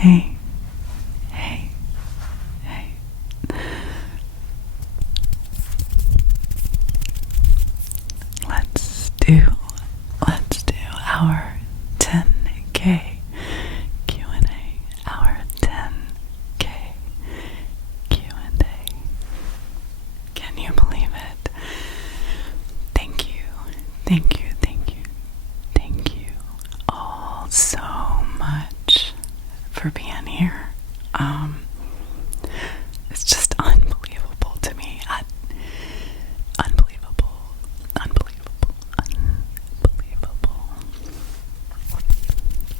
Hey, hey, hey. Let's do our 10K Q&A. Our 10K Q&A. Can you believe it? Thank you all so much for being here. It's just unbelievable to me. Unbelievable.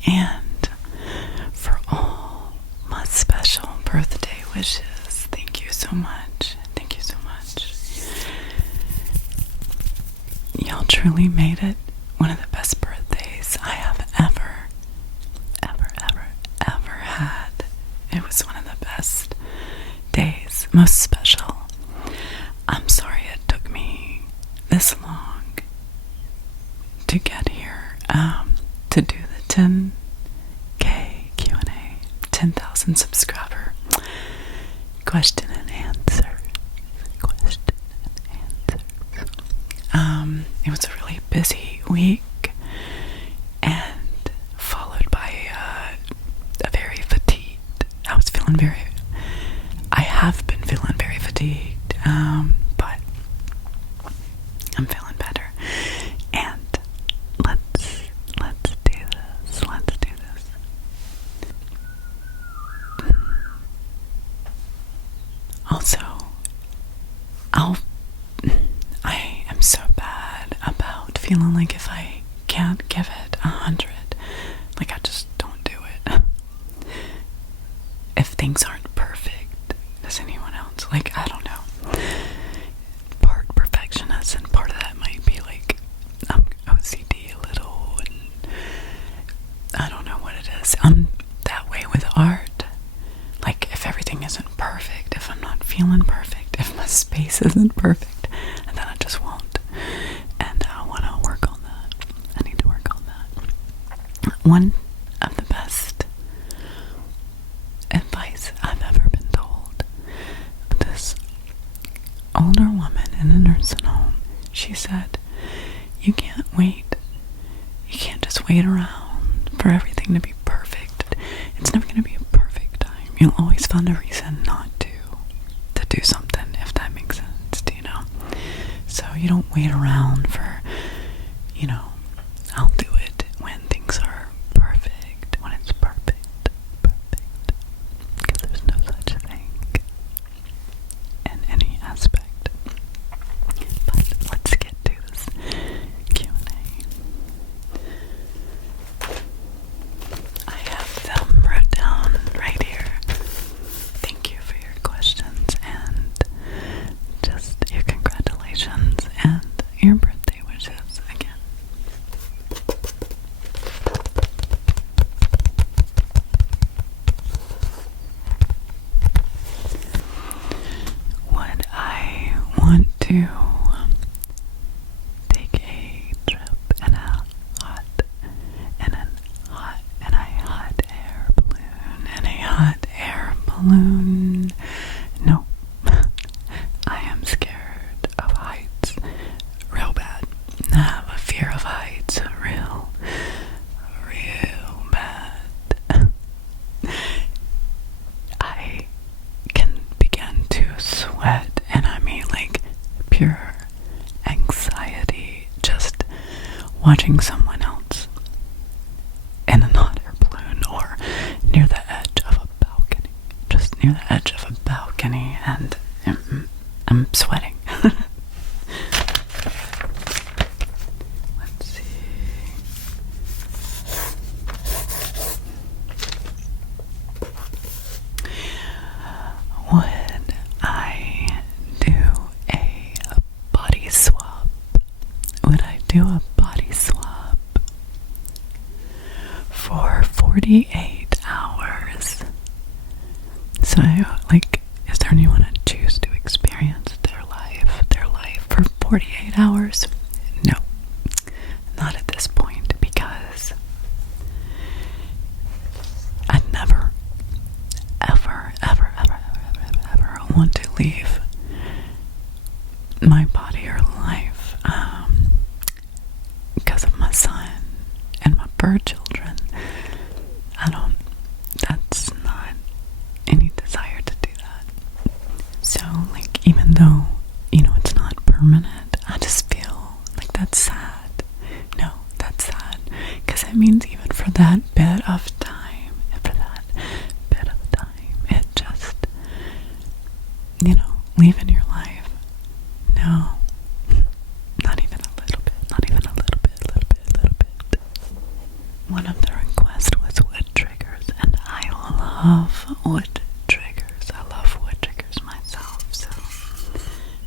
And for all my special birthday wishes, thank you so much. Y'all truly made it one of the best birthdays I have ever had. It was one of the best days, most special. I'm sorry it took me this long to get here, to do the 10K Q&A, 10,000 subscriber question and answer. It was a really busy week and followed by a very fatigued. I have been feeling very fatigued, but I'm feeling better. And let's do this. Also, I am so bad about feeling like if I can't give it 100, like I just don't do it. If things aren't perfect, does anyone else? Like, I don't know. Part perfectionist and part of that might be like I'm OCD a little, and I don't know what it is. I'm that way with art. Like, if everything isn't perfect, if I'm not feeling perfect, if my space isn't perfect, and then I just won't. And I want to work on that. I need to work on that. One of the best advice I've ever been told. This older woman in a nursing home, she said, you can't wait. You can't just wait around for everything to be perfect. It's never going to be a perfect time. You'll always find a reason not to do something, if that makes sense, do you know? So you don't wait around for, I'll do it when things are perfect, when it's perfect, because there's no such thing in any aspect. But let's get to this Q&A. I have them wrote down right here. Thank you for your questions and just your congratulations and your birthday wishes again. Would I want to take a trip in a hot air balloon? No. I am scared of heights real bad. I have a fear of heights real bad. I can begin to sweat, and I mean like pure anxiety just watching someone else in an hot air balloon or near the edge of a balcony. Just near the edge of a balcony, and I'm sweating. Let's see. Would I do a body swap? Would I do a body swap for 48 hours? So, like, is there anyone I choose to experience their life for 48 hours? No, not at this point, because I'd never want to leave my body or life because of my son and my bird children. That's not any desire to do that. So, like, even though, it's not permanent, I just feel like that's sad. No, that's sad. Because it means even for that bit of time, it just, leaving your life. No, not even a little bit. One of the requests was wood triggers, and I love wood triggers. I love wood triggers myself, so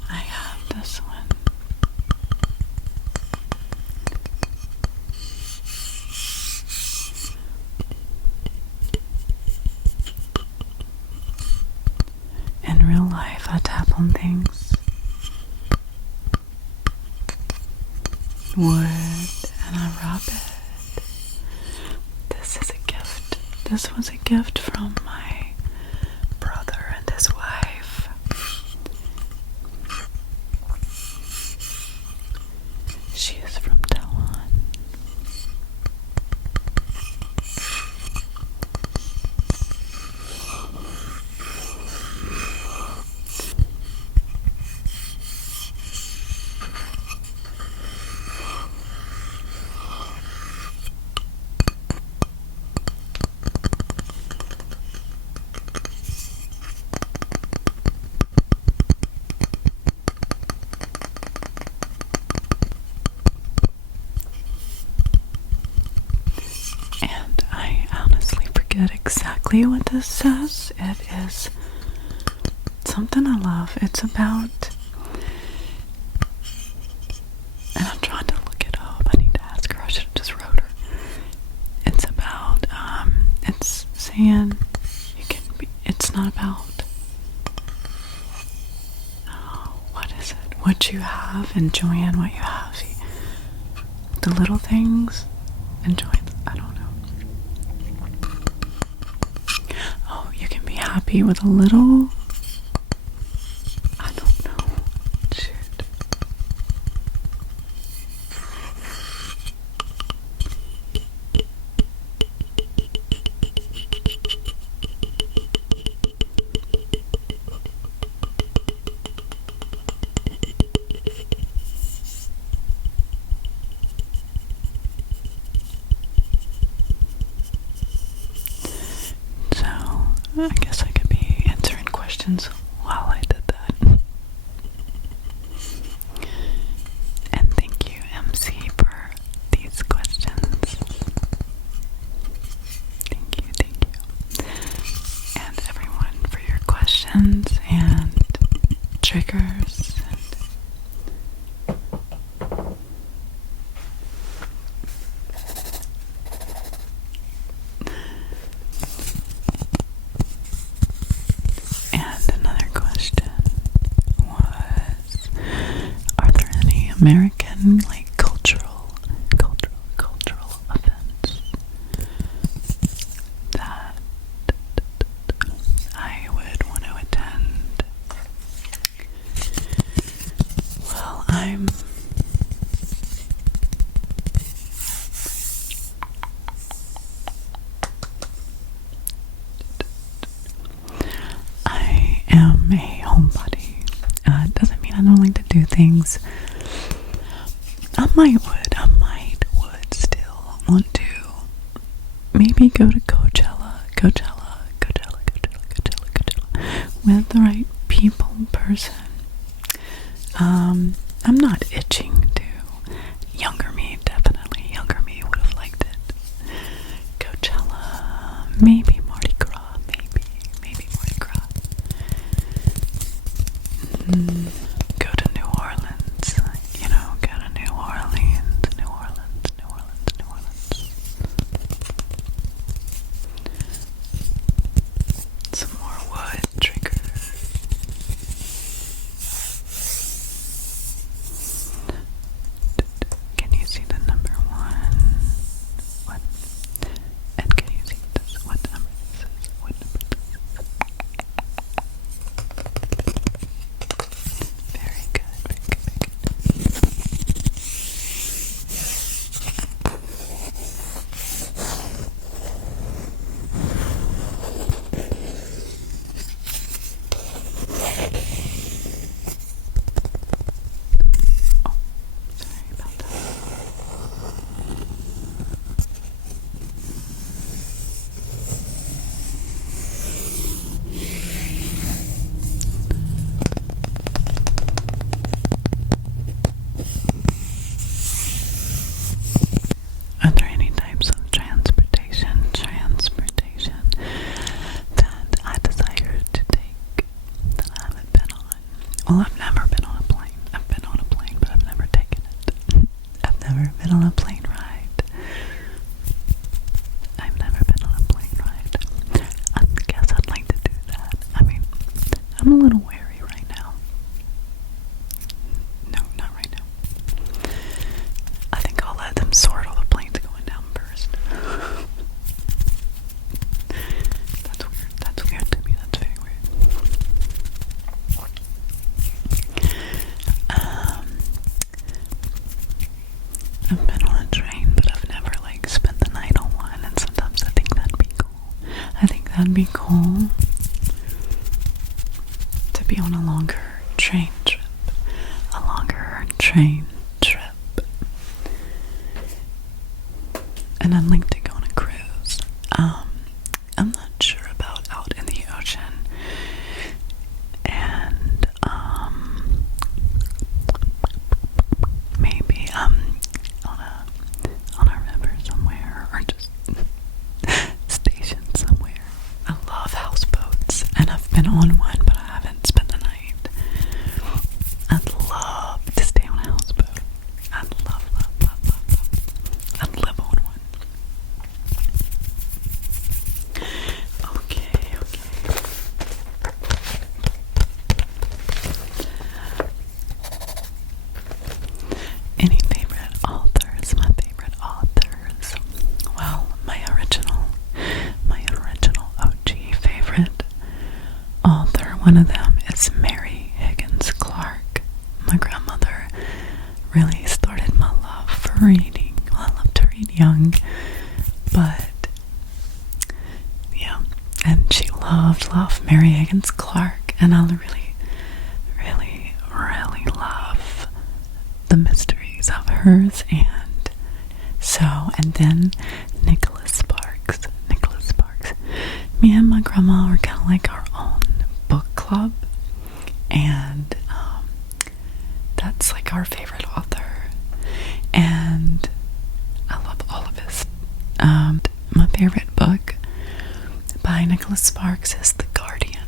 I have this one. In real life, I tap on things, wood, and I rub it. This is a gift. This was a gift from my brother and his wife. She is from Taiwan. Exactly what this says. It is something I love. It's about, and I'm trying to look it up. I need to ask her. I should have just wrote her. It's about, it's saying you can be, it's not about, oh, what is it? What you have, enjoying what you have. See, the little things, enjoy, I don't know. Happy with a little, I don't know, shit. I guess I could be answering questions while I did that. And thank you, MC, for these questions. Thank you. And everyone for your questions and triggers. American, like, cultural events that I would want to attend. Well, I am a homebody. It doesn't mean I don't like to do things. I might would still want to maybe go to Coachella with the right people, person. I'm not itching to. Younger me would have liked it. Coachella, maybe Mardi Gras, maybe Mardi Gras. Go to New Orleans, New Orleans. I'm a little wary right now. No, not right now. I think I'll let them sort all the planes going down first. That's weird. That's weird to me. That's very weird. I've been on a train, but I've never like spent the night on one, and sometimes I think that'd be cool. I think that'd be cool to be on a longer train trip. A longer train trip. And I'd like to go on a cruise. I'm not sure about out in the ocean. And maybe on a river somewhere, or just stationed somewhere. I love houseboats, and I've been on one, but I haven't spent the night. I'd love to stay on a houseboat. I'd love. I'd live on one. Okay. Any favorite authors? My favorite authors. Well, my original OG favorite author, one of them is Mary Higgins Clark. My grandmother really started my love for reading. Well, I loved to read young, but yeah, and she loved Mary Higgins Clark, and I really love the mysteries of hers, and then Nicholas Sparks. Me and my grandma were kind of like our own book club, and that's like our favorite author, and I love all of his. My favorite book by Nicholas Sparks is The Guardian,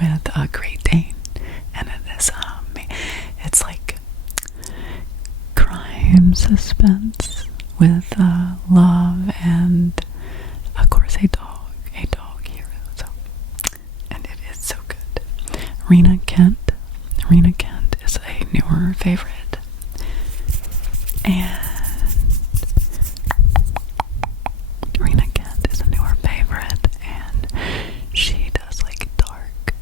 with a Great Dane, and it is it's like crime suspense with love and, of course, a dog hero. So, and it is so good. Rena Kent is a newer favorite, and she does like dark.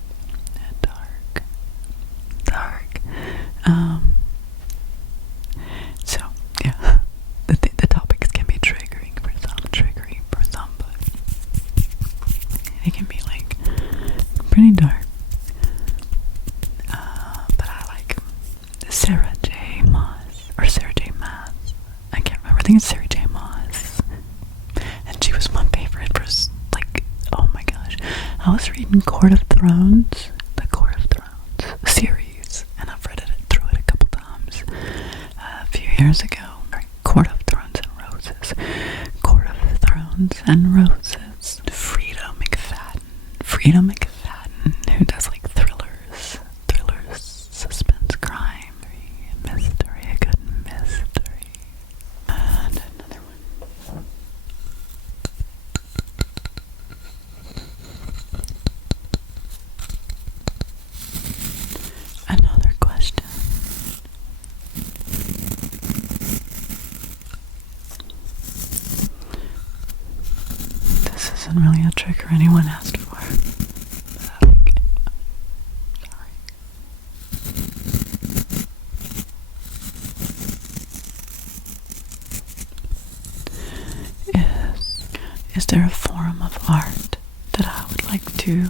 So yeah, the topics can be triggering for some, but it can be like pretty dark. But I like Sarah J. Maas. I can't remember. I think it's Sarah J. Maas. And she was my favorite for like, oh my gosh. I was reading Court of Thrones, the Court of Thrones series, and I've read it through it a couple times a few years ago. Court of Thrones and Roses. Frida McFadden, who does like thrillers, suspense, crime, mystery, a good mystery. And another one. Another question. This isn't really a trigger anyone asked for. Is there a form of art that I would like to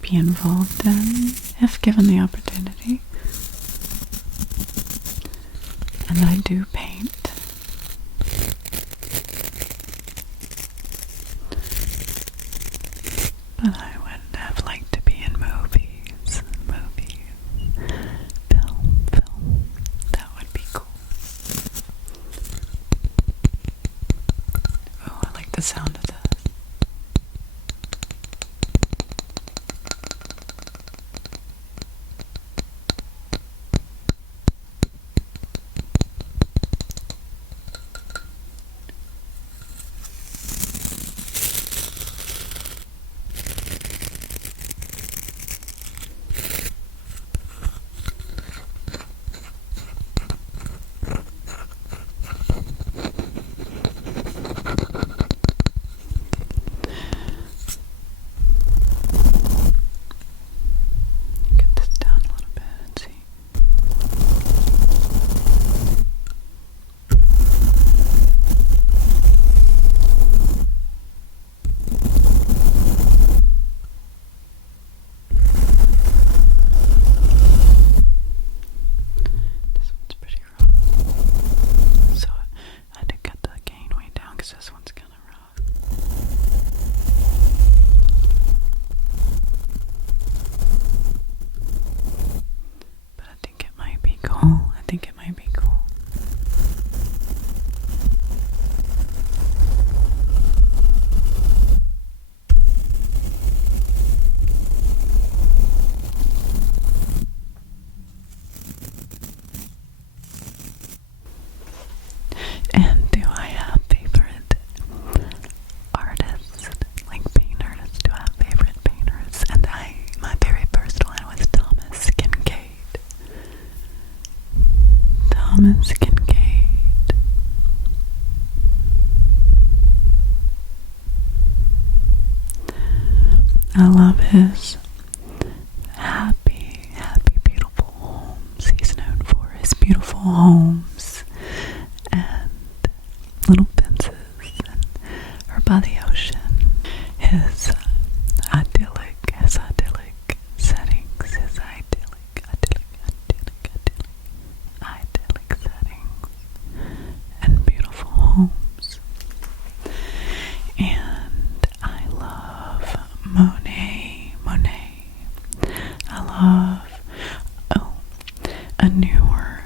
be involved in if given the opportunity? And I do paint. But I would have liked to be in movies. Film. That would be cool. Oh, I like the sound of that. I love his happy, beautiful homes. He's known for his beautiful homes and little fences and or by the ocean. His idyllic settings, his idyllic settings and beautiful homes. And I love Monet. I love, a newer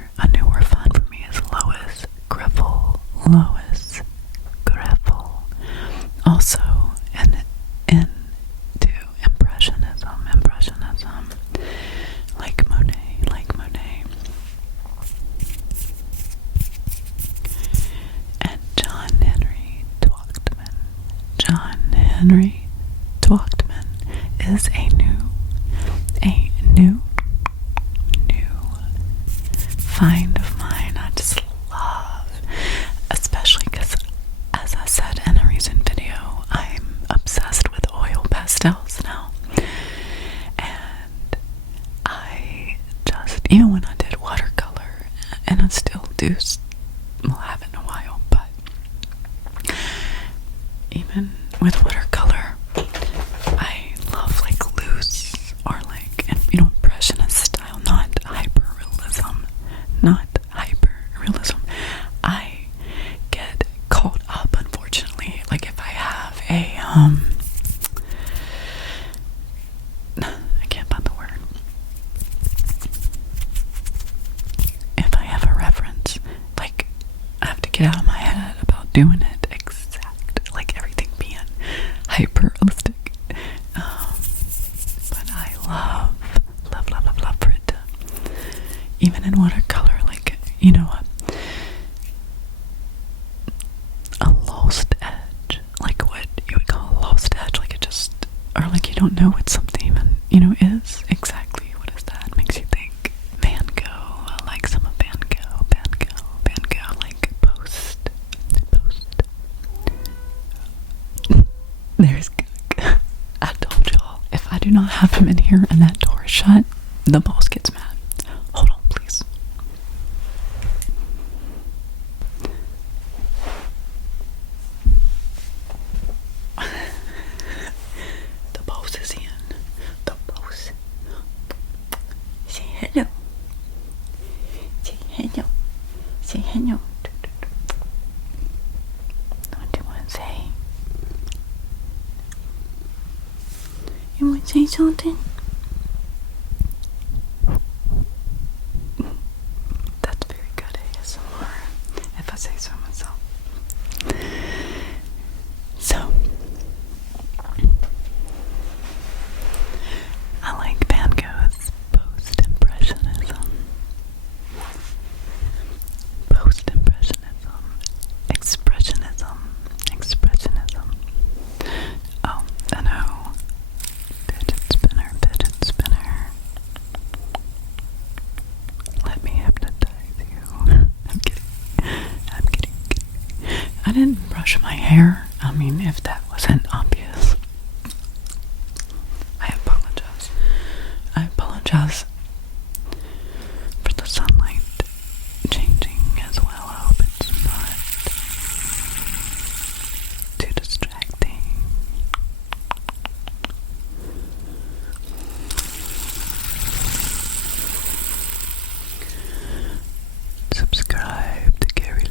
find for me is Lois Greffel. Also into impressionism, like Monet. And John Henry Twachtman is a new find of mine. I just love, especially because, as I said in a recent video, I'm obsessed with oil pastels now. And I just, even when I did watercolor, and I still do, well, I haven't in a while, but even with watercolor, I love like loose or like, impressionist style, not hyper-realism. I get caught up, unfortunately, like if I have a, I can't find the word. If I have a reference, like, I have to get out of my head about doing it exact, like everything being hyper-realistic. But I love for it to, even in watercolor, like, a lost edge, like what you would call a lost edge, like it just, or like you don't know what something even, is exactly. What is that? Makes you think Van Gogh. I like some of Van Gogh, like post. There's, I told y'all, if I do not have him in here and that door is shut, the boss gets mad. Hold on, please. The boss is in. The boss. Say hello. Say hello. Say hello. What do you want to say? You want to say something? That's very good ASMR, if I say so myself. So, I like Van Gogh's post-impressionism, expressionism. Oh, I know. Fidget spinner. Let me hypnotize you. I'm kidding. I didn't brush my hair. I mean, if that wasn't obvious, I apologize for the sunlight changing as well. I hope it's not too distracting. Subscribe to Cari Lou.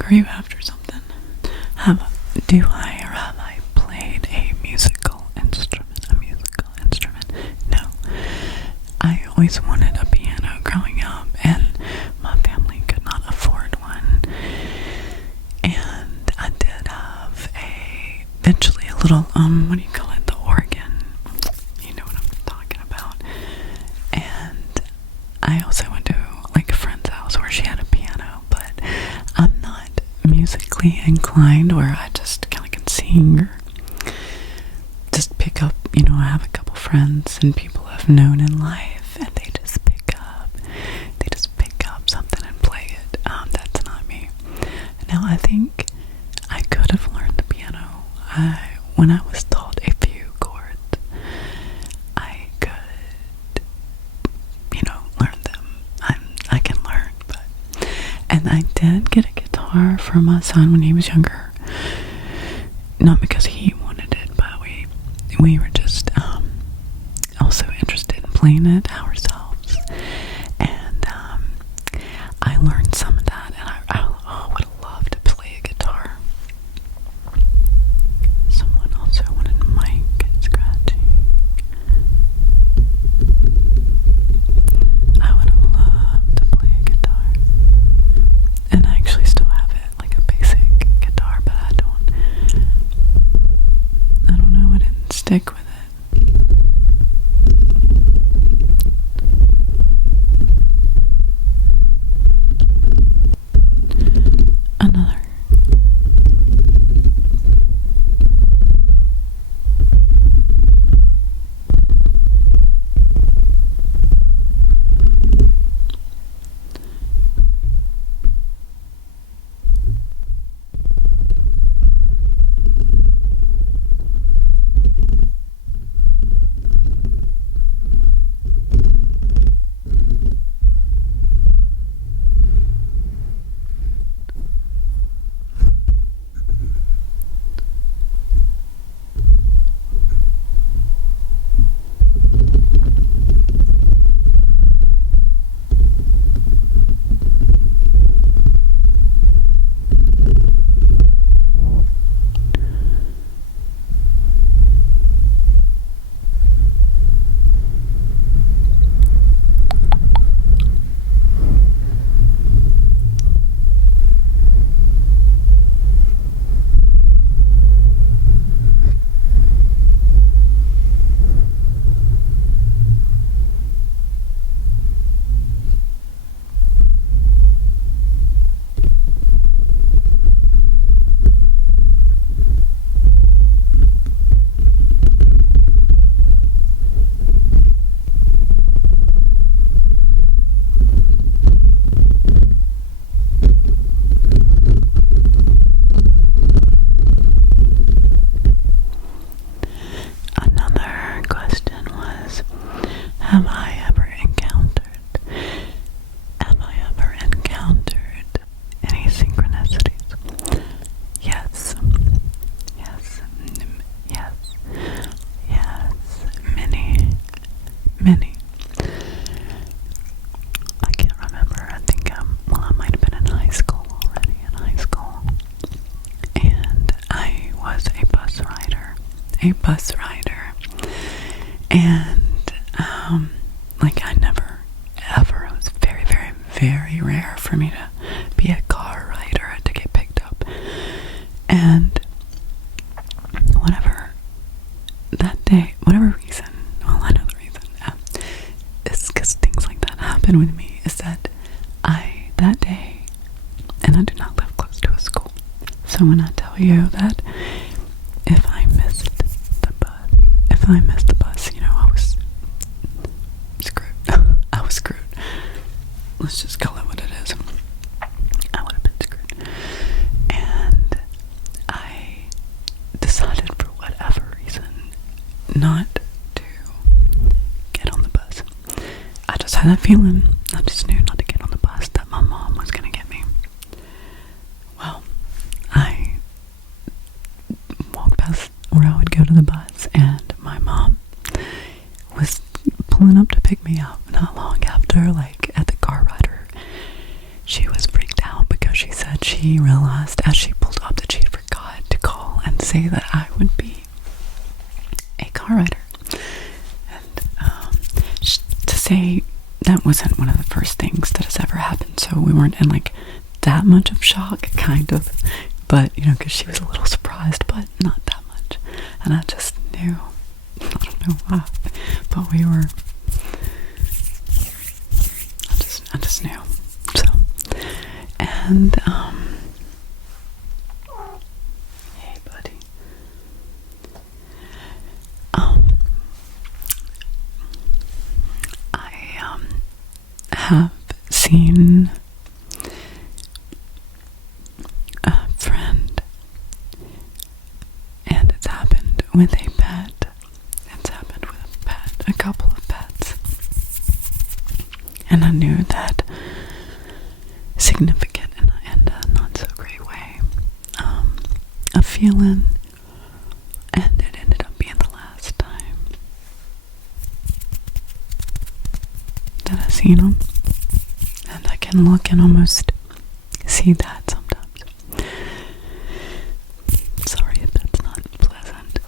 Are you after something? Do I or have I played a musical instrument? No. I always wanted a piano growing up, and my family could not afford one. And I did have eventually a little, what do you call it? The organ. You know what I'm talking about. And I also went to like a friend's house where she had a piano, but I'm not musically inclined where I just kind of can sing or just pick up, I have a couple friends and people I've known in life, and they just pick up something and play it. That's not me. Now, I think I could have learned the piano. When I was taught a few chords, I could, learn them. I can learn, and I did get a guitar for my son when he was younger. Not because he wanted it, but we were just also interested in playing it ourselves. And I learned some of that, and I would have loved to play a guitar. Someone also wanted mic scratching. I would have loved to play a guitar. And I actually still have it, like a basic guitar, but I don't know, I didn't stick with it. Another. Have I ever encountered any synchronicities? Yes. Many. I can't remember. I think I might have been in high school already. And I was a bus rider. And I never ever, it was very, very, very rare for me to be a car rider, to get picked up. And whatever reason, well, I know the reason, it's because things like that happen with me, is that that day, and I do not live close to a school, so when I tell you that if I missed the bus, I was screwed. I was screwed. Let's just call it what it is. I would have been screwed. And I decided, for whatever reason, not to get on the bus. I just had that feeling. I just knew not to get on the bus, that my mom was going to get me. Well, I walked past where I would go to the bus, and my mom was pulling up to pick me up not long after, at the car rider. She was freaked out because she said she she realized as she pulled up that she had forgot to call and say that I would be a car rider. And to say that wasn't one of the first things that has ever happened, so we weren't in like that much of shock, kind of, but you know, because she was a little surprised, but not that much. And I just knew, I don't know why, but we were, I just knew. So, and hey buddy, I have seen a friend, and it's happened with a pet. It's happened with a pet, a couple of pets, and I knew that significant in a not so great way, a feeling, and it ended up being the last time that I seen them, and I can look and almost see that sometimes. Sorry if that's not pleasant.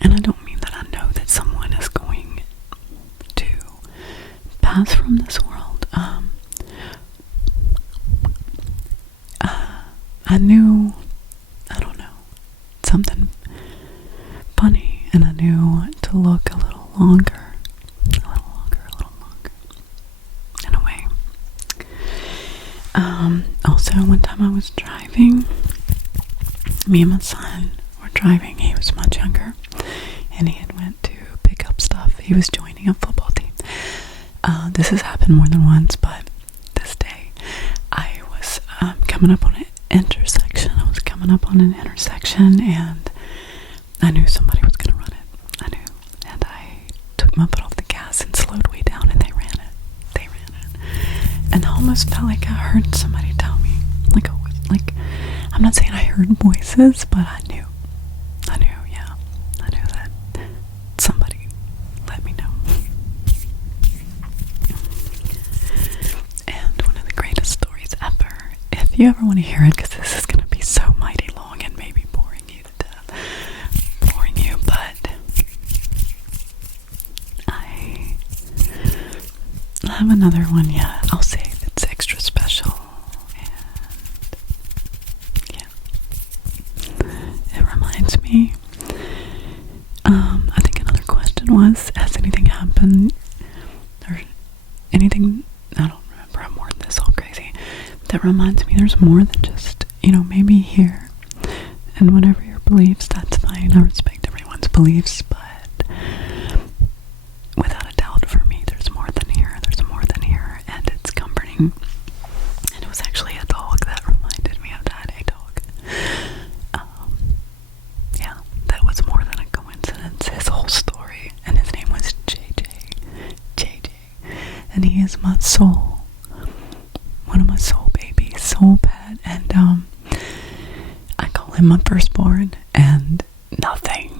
And I don't mean that I know that someone is going to pass from this world. I knew, I don't know, something funny, and I knew to look a little longer, in a way. Also, one time I was driving, me and my son were driving. He was much younger, and he had went to pick up stuff. He was joining a football team. This has happened more than once, but this day I was coming up on an intersection. And I knew somebody was going to run it. I knew. And I took my foot off the gas and slowed way down, and they ran it. And I almost felt like I heard somebody tell me, like I'm not saying I heard voices, but I knew, yeah. I knew that somebody let me know. And one of the greatest stories ever, if you ever want to hear it, because this is going to be so mighty long and maybe boring you to death, but I have another one. Yeah, I'll save. It's extra special, and yeah, it reminds me. I think another question was, has anything happened or anything? I don't remember. I'm more than this, all crazy. That reminds me, there's more than just, maybe here, and whatever your beliefs, that's fine. I respect everyone's beliefs, but without a doubt, for me, there's more than here, and it's comforting. And it was actually a dog that reminded me of that, a dog. Yeah, that was more than a coincidence. His whole story, and his name was JJ, and he is my soul, one of my soul babies, soul pet, and I call him my firstborn, and nothing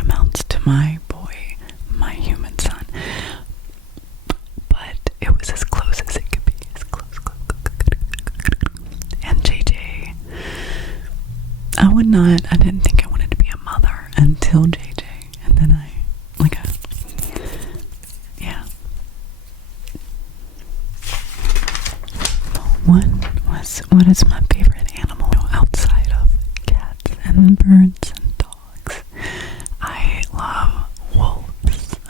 amounts to my boy, my human son. But it was as close as it could be, as close. And JJ, I didn't think I wanted to be a mother until JJ, and then yeah. One was, what is my favorite animal outside of cats and birds and dogs? I love wolves.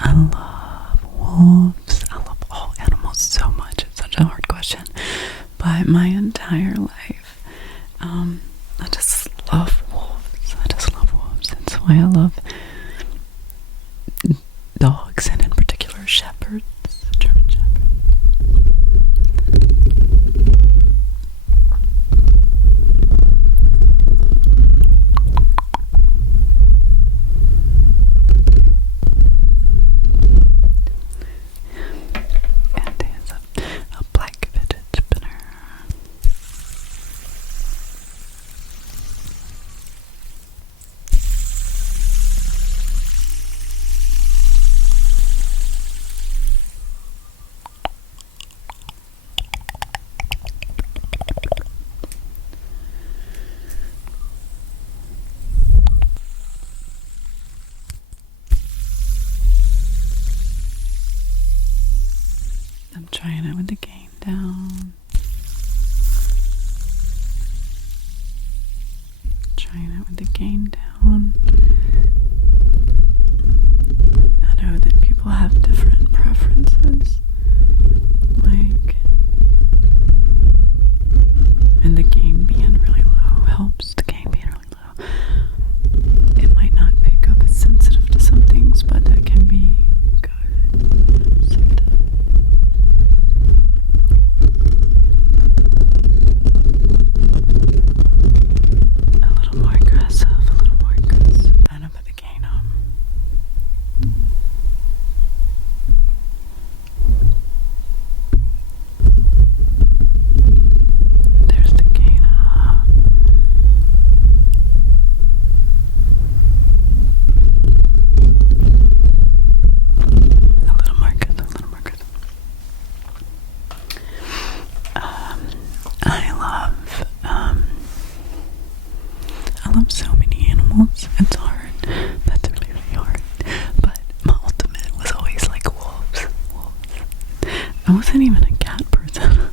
I love all animals so much. It's such a hard question. But my entire life, I just love wolves. That's why I love dogs, and in particular shepherds, German shepherds. And there's a black fidget spinner. Trying it with the gain down. Trying it with the gain down. I know that people have different preferences. Like, and the gain being really low helps. The gain being really low. It might not pick up as sensitive to some things, but that can be good sometimes. A little more aggressive, a little more aggressive. I'm gonna put the gain on. There's the gain up. A little more good, a little more good. I love so many animals. It's hard. That's really, really hard. But my ultimate was always like wolves. I wasn't even a cat person.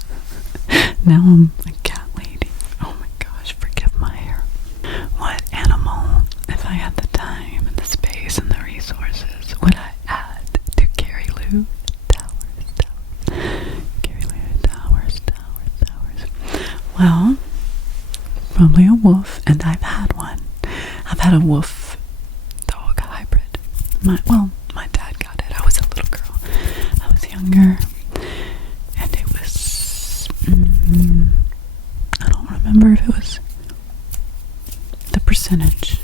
Now I'm a cat lady. Oh my gosh, forgive my hair. What animal, if I had the time and the space and the resources, would I add to Cari Lou Towers? Cari Lou Towers. Well, probably a wolf, and I've had one. I've had a wolf dog hybrid. My dad got it. I was a little girl. I was younger, and it was, I don't remember if it was the percentage.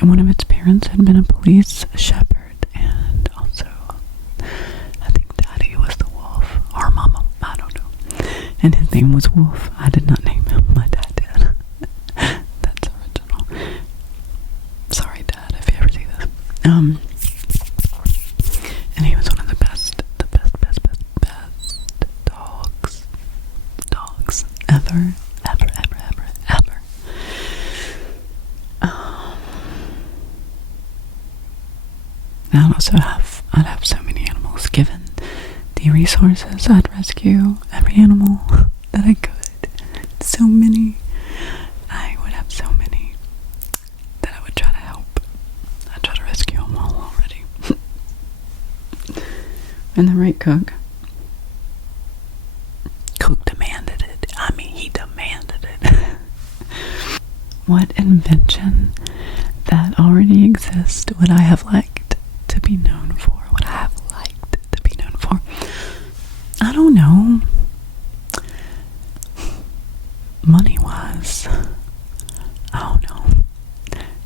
And one of its parents had been a police shepherd, and also, I think Daddy was the wolf, or Mama, I don't know. And his name was Wolf. I did not name him. My dad did. That's original. Sorry, Dad, if you ever see this. And he was one of the best dogs ever. I'd have so many animals. Given the resources, I'd rescue every animal that I could. So many. I would have so many that I would try to help. I'd try to rescue them all already. And the right cook demanded it. I mean, he demanded it. What invention that already exists would I have liked to be known for? Would I have liked to be known for? I don't know. Money-wise, I don't know.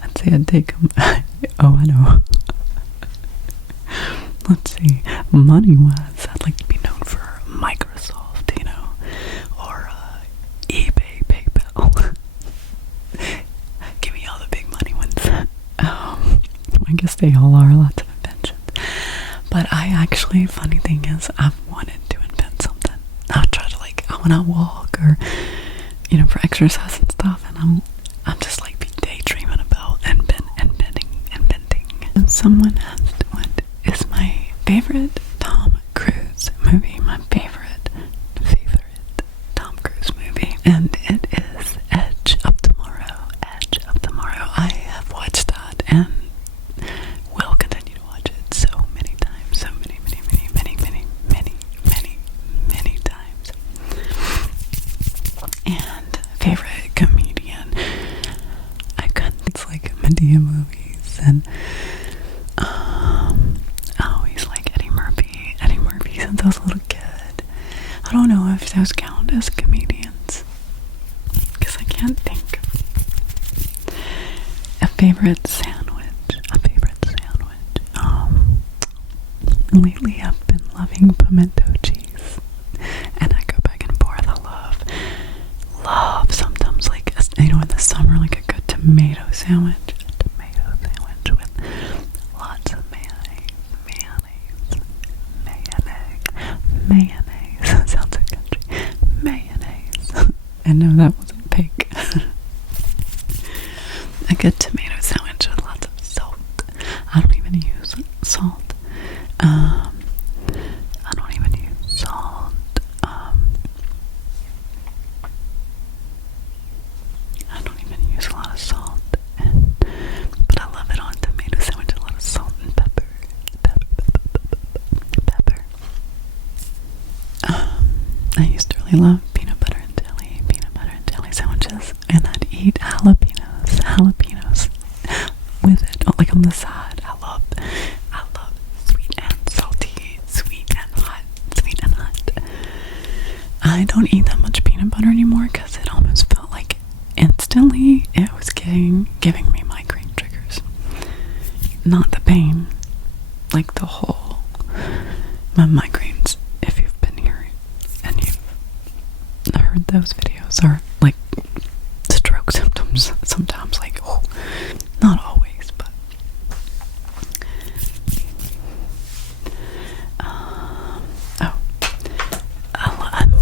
I'd say I'd take them. Oh, I know. Let's see. Money-wise, I'd like to be known for Microsoft, or eBay, PayPal. Give me all the big money ones. I guess they all are lots of inventions. But funny thing is, I've wanted to invent something. I'll try to, when I walk or, for exercise and stuff, and I'm just daydreaming about inventing. And someone asked, what is my favorite Tom Cruise movie? My favorite Tom Cruise movie. And it is Edge of Tomorrow. I have watched that and will continue to watch it so many times. So many times. And favorite comedian. It's like Medea movies, and I always like Eddie Murphy since I was a little kid. I don't know if those count as comedians, because I can't think. A favorite sandwich. Lately I've been loving pimento cheese, and I go back and forth. I love sometimes, in the summer, a good tomato sandwich with lots of mayonnaise. Sounds like country. Mayonnaise. And no, that wasn't fake. A good tomato sandwich with lots of salt. I don't even use salt. I don't even I used to really love peanut butter and jelly sandwiches, and I'd eat jalapenos with it, like on the side. I love sweet and salty, sweet and hot. I don't eat that much peanut butter anymore because it almost felt like instantly it was giving me migraine triggers. Not the pain, like the whole, my migraines, if you've been here and you've heard those videos, are like stroke symptoms sometimes, like, oh, not always, but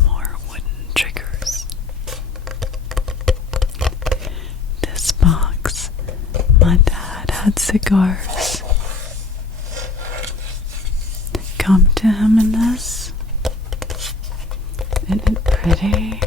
more wooden triggers. This box, my dad had cigars. Come to him in this. Isn't it pretty?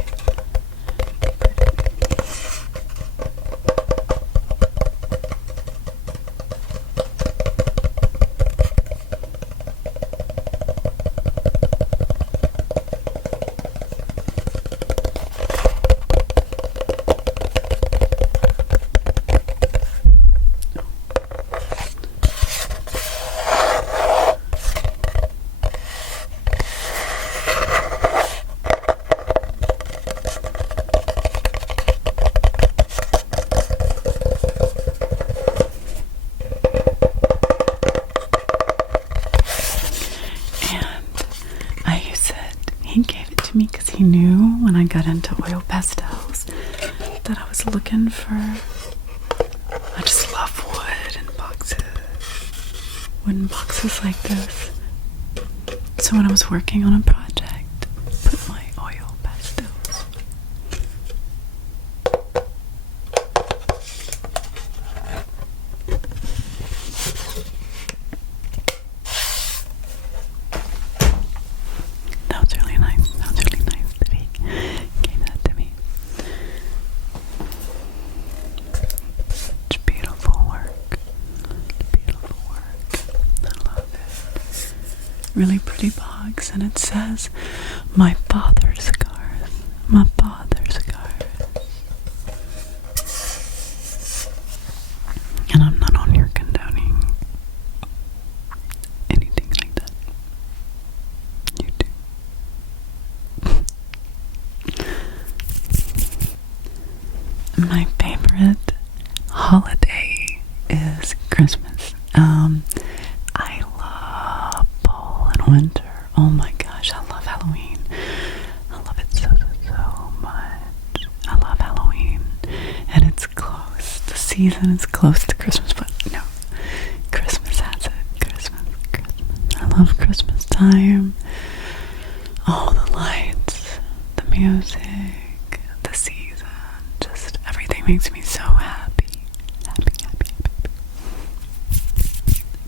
He gave it to me because he knew when I got into oil pastels that I was looking for. I just love wood and boxes. Wooden boxes like this. So when I was working on a project, put my oil pastels. Really pretty box, and it says my father's scars. My father's scars. And I'm not on here condoning anything like that. You do. My favorite holiday is Christmas. I love fall and winter. Oh my gosh, I love Halloween. I love it so much. I love Halloween. And it's close. The season is close to Christmas, but no. Christmas has it. Christmas. I love Christmas time. All the lights, the music, the season. Just everything makes me so happy.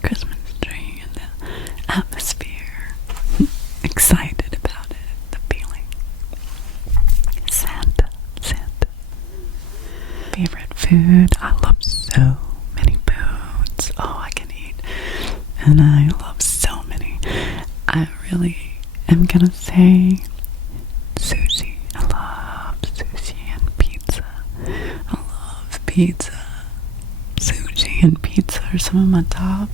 Christmas tree and the atmosphere. Excited about it. The feeling. Santa. Favorite food. I love so many foods. Oh, I can eat. And I love so many. I really am gonna say sushi. I love sushi and pizza. I love pizza. Sushi and pizza are some of my top.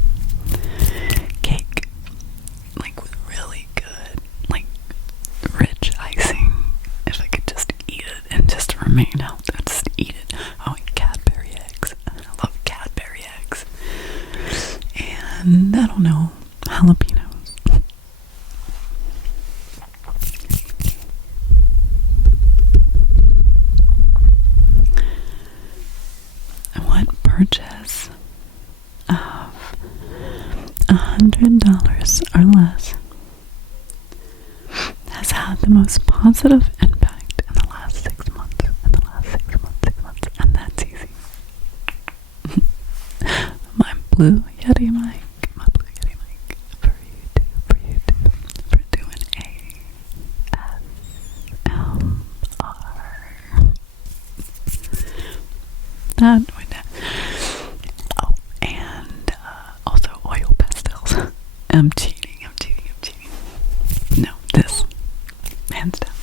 Cake, like with really good, like rich icing. If I could just eat it and just remain healthy, I'd just eat it. Oh, and Cadbury eggs. I love Cadbury eggs. And I don't know, jalapenos. What purchase of $100 or less has had the most positive impact in the last 6 months? And that's easy. My blue Yeti mic. For YouTube. For doing ASMR. That would. Oh, and also oil pastels. I'm cheating. No, this. Hands down.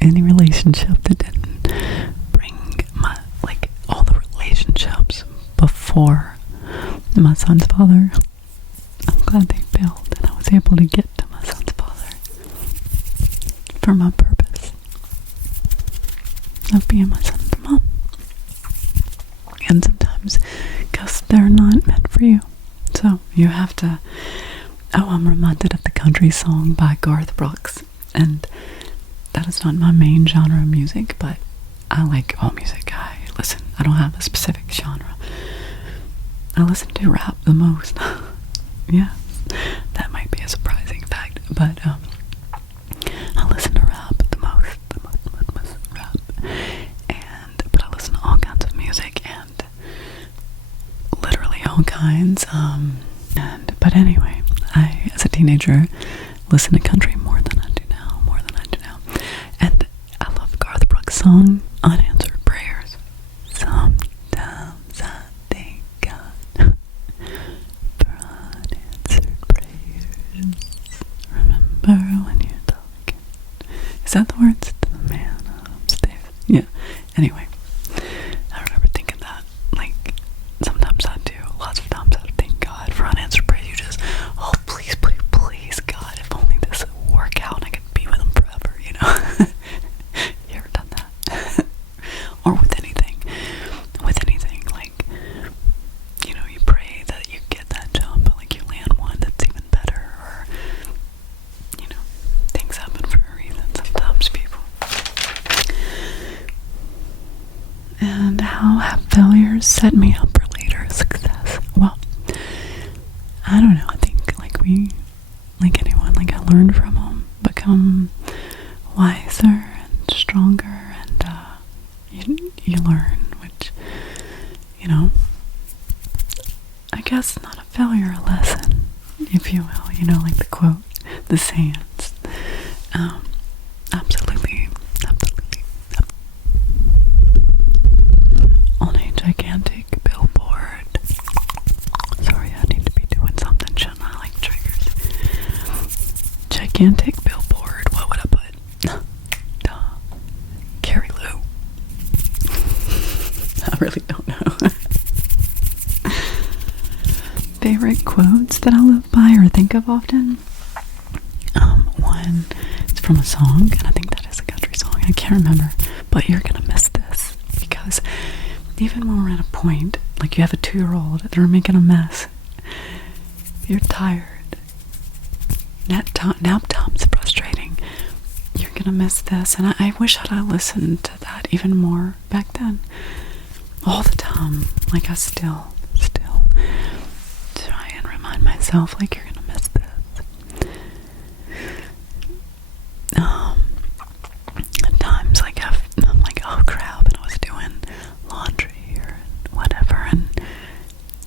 any relationship that didn't bring my, like, all the relationships before my son's father. I'm glad they failed and I was able to get to my son's father for my purpose of being my son's mom. And sometimes, because they're not meant for you. So you have to, I'm reminded of the country song by Garth Brooks. And that is not my main genre of music, but I like all music. I don't have a specific genre. I listen to rap the most. Yeah, that might be a surprising fact, but I listen to rap the most rap, but I listen to all kinds of music and literally all kinds. But anyway, I, as a teenager, listened to country more than I do now, and I love Garth Brooks' song "Unanswered Prayers." Sometimes I thank God for unanswered prayers. Remember when you're talking. Is that the words to the man upstairs? Yeah. Anyway, I remember thinking that, like, sometimes I do, lots of times I thank God for unanswered prayers. You just, oh, please, please, please, God, if only this would work out and I could be with him forever, you know? You ever done that? Or with anything, like, you know, you pray that you get that job, but like you land one that's even better, or, you know, things happen for a reason sometimes, people. And how have failures set me up for later success? Well, I don't know, I think like anyone, like I learned from them, become wiser and stronger, and you learn, which, you know, I guess not a failure, a lesson, if you will, you know, like the quote, the sayings. Absolutely. On a gigantic billboard. Sorry, I need to be doing something, shouldn't I? Like triggers. Gigantic billboard. What would I put? Cari Lou. I really don't know. Favorite quotes that I live by or think of often? One, it's from a song, and I think that is a country song. I can't remember, but you're gonna miss this, because even when we're at a point, like you have a 2-year-old, they're making a mess, you're tired, nap time's frustrating, you're gonna miss this. And I wish that I listened to that even more back then, all the time. Like I still try and remind myself, like, you're gonna miss this. Times like I'm like, oh crap, and I was doing laundry or whatever, and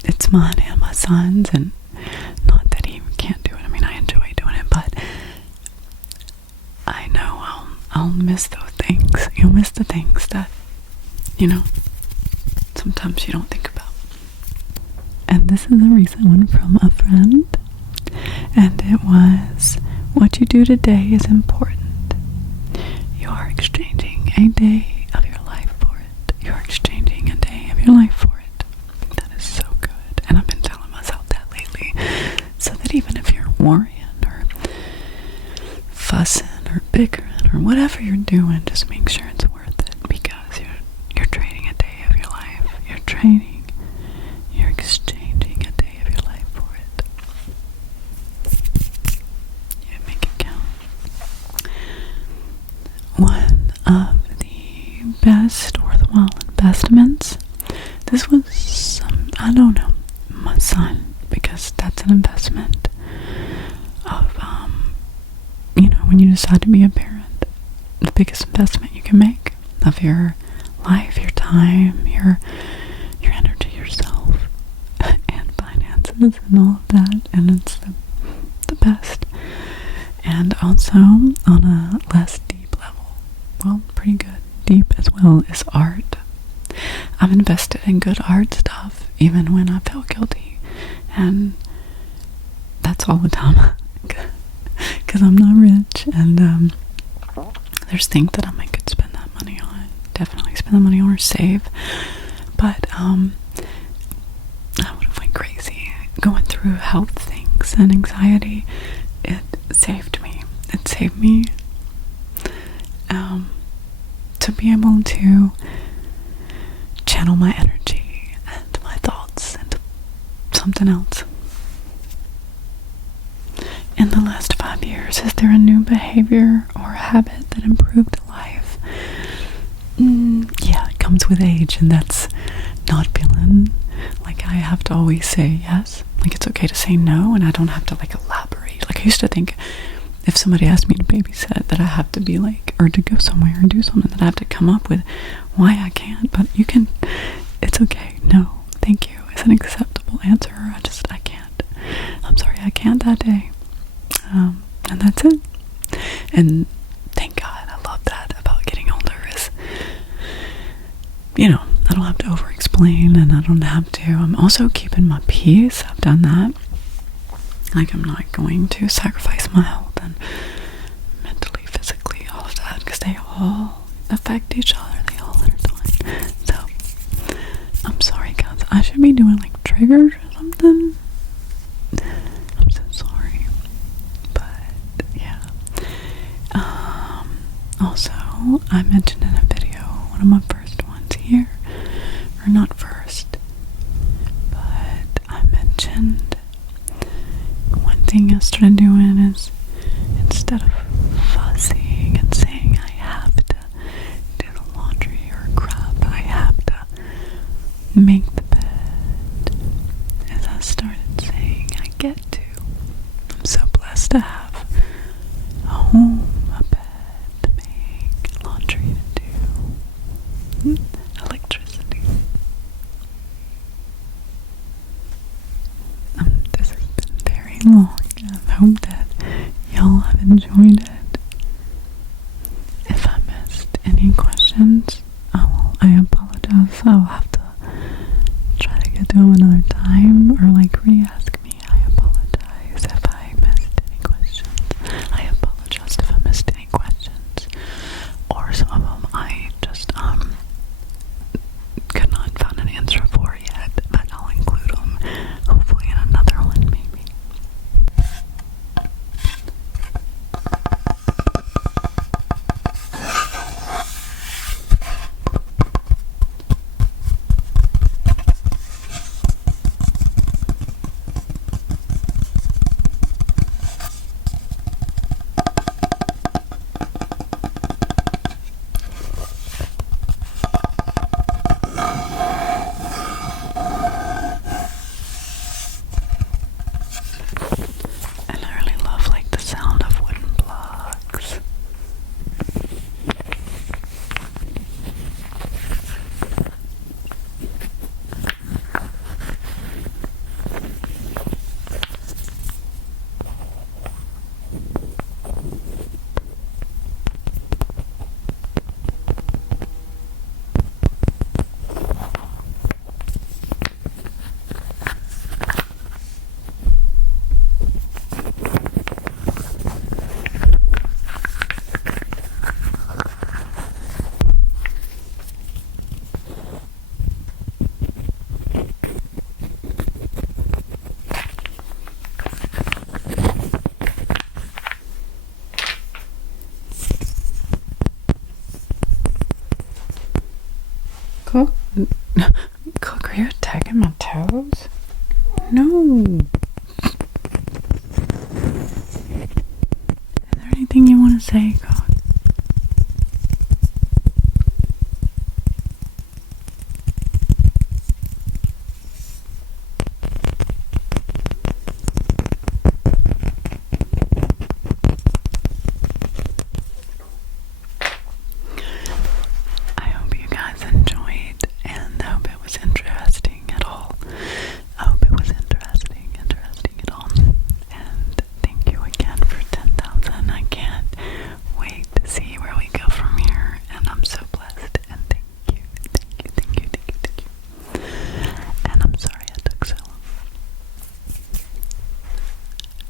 it's mine and my son's, and not that he can't do it. I mean, I enjoy doing it, but I know I'll miss those things. You'll miss the things that, you know, sometimes you don't think about. And this is a recent one from a friend, and it was, what you do today is important. You are exchanging a day of your life for it. You are exchanging a day of your life for it. That is so good. And I've been telling myself that lately, so that even if you're worrying or fussing or bickering or whatever you're doing, just make sure it's worth it, because you're trading a day of your life. You're exchanging a day of your life for it. Yeah, make it count. One of the best worthwhile investments, this was I don't know, my son, because that's an investment of, you know, when you decide to be a parent, the biggest investment you can make of your life, your time, your energy, yourself, and finances and all of that, and it's the best. And also, on a less deep level, well, pretty good, deep as well, is art. I've invested in good art stuff, even when I felt guilty, and that's all the time, because I'm not rich, and there's things that I could spend that money on. Definitely spend the money on or save. But I would have went crazy going through health things and anxiety. It saved me. It saved me to be able to channel my energy and my thoughts into something else. In the last 5 years, is there a new behavior or habit that improved life? Yeah, it comes with age, and that's not feeling like I have to always say yes. Like, it's okay to say no, and I don't have to, like, elaborate. Like, I used to think if somebody asked me to babysit that I have to be like, or to go somewhere and do something, that I have to come up with why I can't. But you can, it's okay. No, thank you is an acceptable answer. I can't. I'm sorry, I can't that day. And that's it. And thank God, I love that about getting older is, I don't have to over-explain, and I don't have to. I'm also keeping my peace. I've done that. Like, I'm not going to sacrifice my health and mentally, physically, all of that, because they all affect each other. They all intertwine. So, I'm sorry, guys. I should be doing, like, triggers or something. I'm so sorry. But, yeah. Also, I mentioned in a video, one of my first ones here, or not first, but I mentioned one thing I started doing is, instead of fussing and saying I have to do the laundry or grub, I have to make the bed, as I started saying I get to. I'm so blessed to have a home, a bed to make, laundry to do, electricity. This has been very long. I hope that y'all have enjoyed it. If I missed any questions, I apologize. I'll have to try to get to them another time, or like re-ask me. I apologize if I missed any questions. I apologize if I missed any questions. Or some of them I just could not find an answer for yet, but I'll include them hopefully in another one maybe. And I really love like the sound of wooden blocks. Cook, are you attacking my toes? No. Is there anything you want to say, Cook? I hope you guys enjoyed, and I hope it was interesting at all. I hope it was interesting at all. And thank you again for 10,000. I can't wait to see where we go from here, and I'm so blessed. And thank you. And I'm sorry it took so long.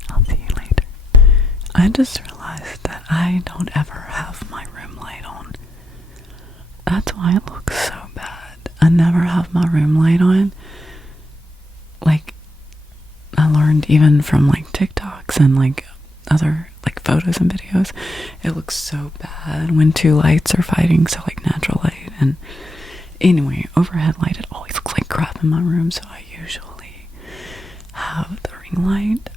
I'll see you later. I just realized that I don't ever have my room that's why it looks so bad. I never have my room light on. Like, I learned even from like TikToks and like other like photos and videos, it looks so bad when two lights are fighting. So like natural light and anyway, overhead light, it always looks like crap in my room. So I usually have the ring light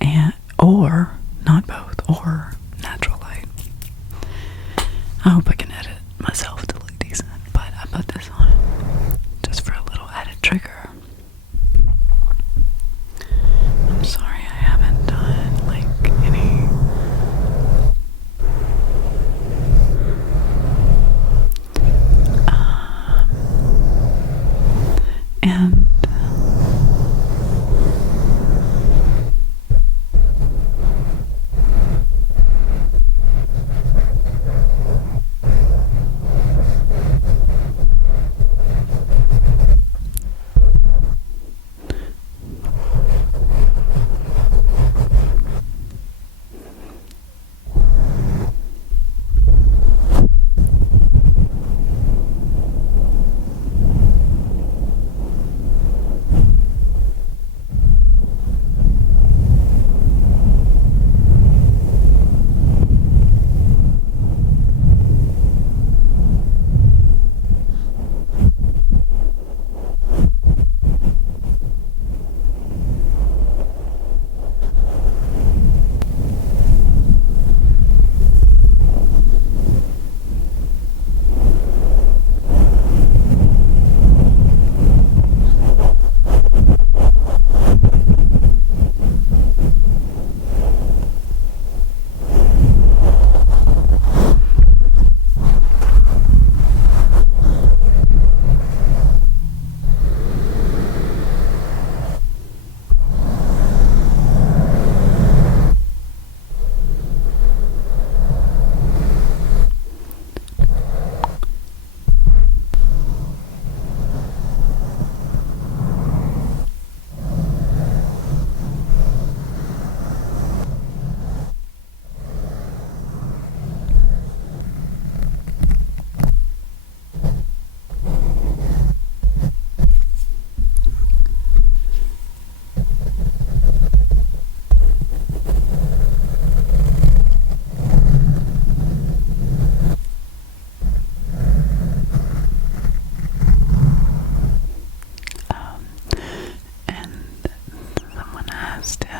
and or not both, or natural light. I hope I can edit myself to look decent, but I put this on just for a little added trigger. I'm sorry I haven't done like any and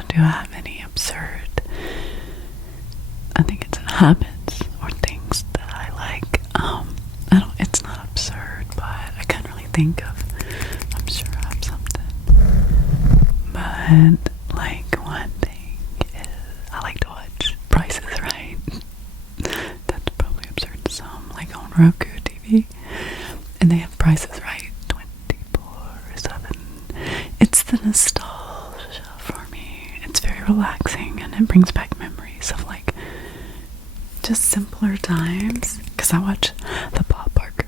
do I have any absurd, I think it's habits or things that I like. It's not absurd, but I can't really think of, I'm sure I have something. But like one thing is I like to watch Price is Right. That's probably absurd to some, like on Roku TV. And they have Price is Right 24/7. It's the nostalgia for me. It's very relaxing and it brings back memories of like just simpler times. Because I watch the Bob Barker,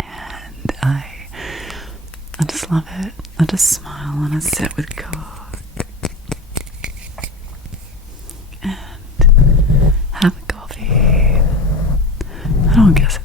and I just love it. I just smile and I sit with Coke and have a coffee. I don't guess